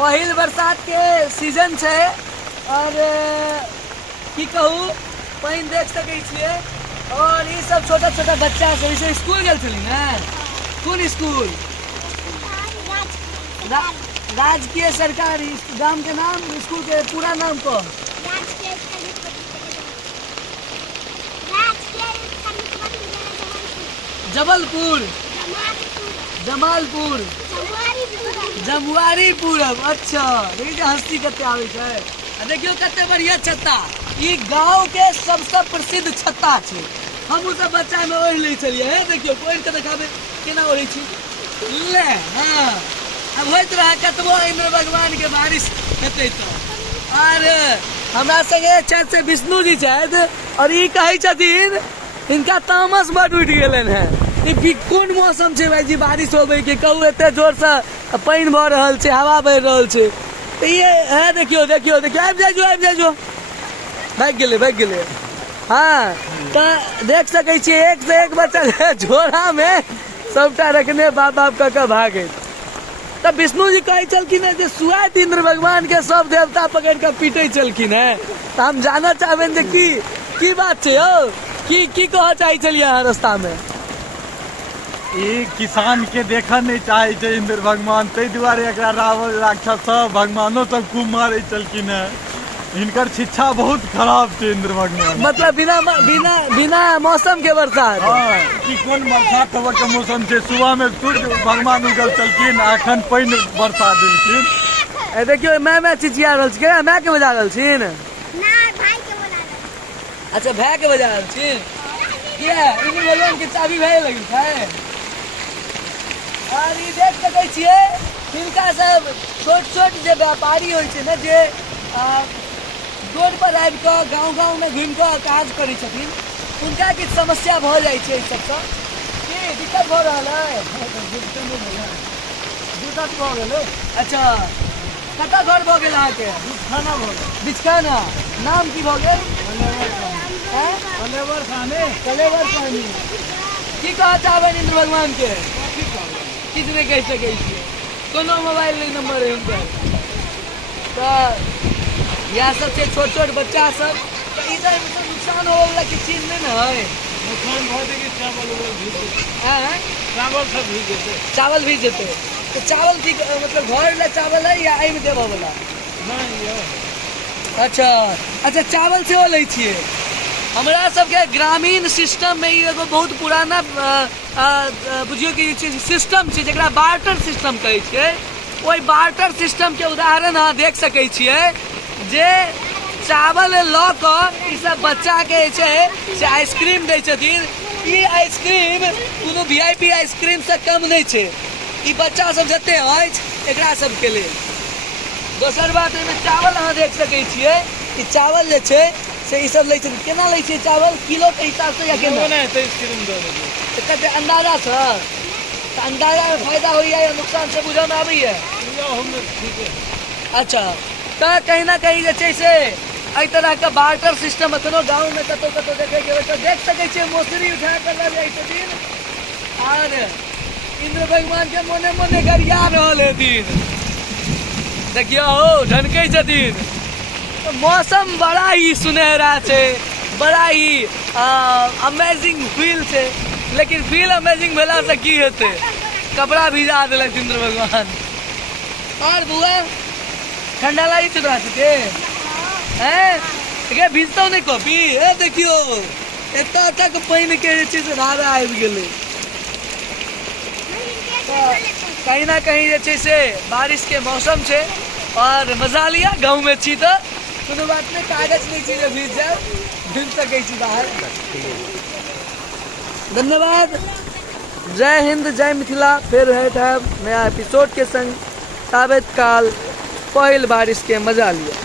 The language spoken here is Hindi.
पहिल बरसात के सीजन से और की कहूँ पानी देख सकै छियै और ये सब छोटा छोटा बच्चा सब इसे स्कूल गए छली ने कौन स्कूल राजकीय सरकारी गांव के नाम स्कूल के पूरा नाम को जबलपुर जमालपुर जमुआरीपुर। अच्छा देखिए हंसी कते आवे छै देखियो कते बढ़िया छत्ता ई गांव के सबसे प्रसिद्ध छत्ता छै। हम उ सब बच्चा में ओढ़ ले छलिए हे देखियो कोई के देखाबे केना ओढ़ै छी ले। हां अब होइत रहा कतबो इंद्र भगवान के बारिश हेतै तो और हमरा संगे छत से विष्णु जी छथि और ई कहै छथिन इनका तामस बड उठ गेलन है ई कोन मौसम छै भाईजी बारिश होबे के कहू एते जोर से पानी भ रहल छै हवा बह रहल छै तो ये है देखियो देखियो देखियो आबि जाइयो भाग गेले। हाँ तो देख सकै छी एक से एक बच्चा झोरा में सबटा रखने बाप बाप कह भागे। तब विष्णु जी कहे चलखिन है सुआत इंद्र भगवान के सब देवता पकड़ के पीटे चलखिन है तो हम जानना चाहबे जे की बात है यौ की कह चाहे चलिए रास्ता में किसान के देखा नहीं चाहे इंद्र भगवान ते दुआरे एकरा रावण राक्षस सब भगवानो सब खूब मारे चलखिन है इनकर शिक्षा बहुत खराब थे इंद्र भगवान मतलब बिना मौसम के बरसात। की कौन बरसात हवा के मौसम से सुबह में सूर्य भगवान उगल चलखिन अखन पानी बरसा देलखिन देखियो मैं चिचिया रहल छी मैं के बजा रहल छी ना भाई के बजा अच्छा भाई के बजा रहल छी किया इंद्र भगवान के चाबी भाई लगी है और ये देख सकै छियै हिनका सब छोट जे व्यापारी होइ छै ने जे रोड पर आबि कऽ गाँव में घूमि कऽ काज करै छथिन उनका किछु समस्या भऽ जाइ छै सबसँ की दिक्कत भऽ रहल है दिक्कत भऽ गेलै। अच्छा कतऽ घर भऽ गेल अहाँके बिछखाना भऽ गेल बिछखाना नाम की भऽ गेल कलेवर सानी की कहऽ चाहबै इंद्र भगवान के किछु नहीं कह सकै छियै कोनो मोबाइल नहीं नंबर है उनका तो यह सब से छोट बच्चा सब तो इधर नुकसान हो वाला की चीज नहीं ना है नुकसान बहुत है कि चावल भी जेते तो चावल की मतलब घर वाला चावल है या आई में देबो वाला अच्छा चावल से लै छियै हमरा सबके ग्रामीण सिस्टम में एगो बहुत पुराना बुझियो कि सिस्टम छै जकरा बार्टर सिस्टम कहै छियै ओहि बार्टर सिस्टम के उदाहरण अहाँ देख सकै छियै जे चावल लऽ कऽ ई सब बच्चा के छै से आइसक्रीम दै छथिन ई आइसक्रीम कोनो VIP आइसक्रीम से कम नहीं छै ई बच्चा सब जते अछि एकरा सबके लेल। दोसर बात एहिमे चावल अहाँ देख सकै छियै कि चावल जे छै से ई सब लै छै केना लै छै चावल किलो के हिसाब से या केना नहीं तो आइसक्रीम दो दे कते अंदाजा से तो अंदाजा में फायदा होइया या नुकसान से बुझे में आबैया अच्छा तो कहीं ना कहीं जे छै से एहि तरह के बार्टर सिस्टम अखनो गाँव में कतौ देखे के तो देख सकै छियै मौसरी उठा कर लऽ जाइ छथिन और इंद्र भगवान के मोने मोने गरिया रहल हेथिन देखियो हो ढनकै छथिन। तो मौसम बड़ा ही सुनहरा छै बड़ा ही अमेजिंग फील छै लेकिन फील अमेजिंग भेला से की हेतै कपड़ा भिजा देलक इंद्र भगवान। और बुआ ठंडा लागी छै तोरा सबके हैं भिजतौ नहीं कॉपी देखियो एतऽ तक पानी के जे छै से धारा आबि गेलै कहीं ना कहीं जे छै से बारिश के मौसम छै और मजा लिया गाँव में छी तो कोनो बात नहीं कागज नहीं चाहिए भीज जाओ भीज सकै छी बाहर। धन्यवाद जय हिंद जय मिथिला फिर है नया एपिसोड के संग ताबत काल पहिल बारिश के मजा लिया।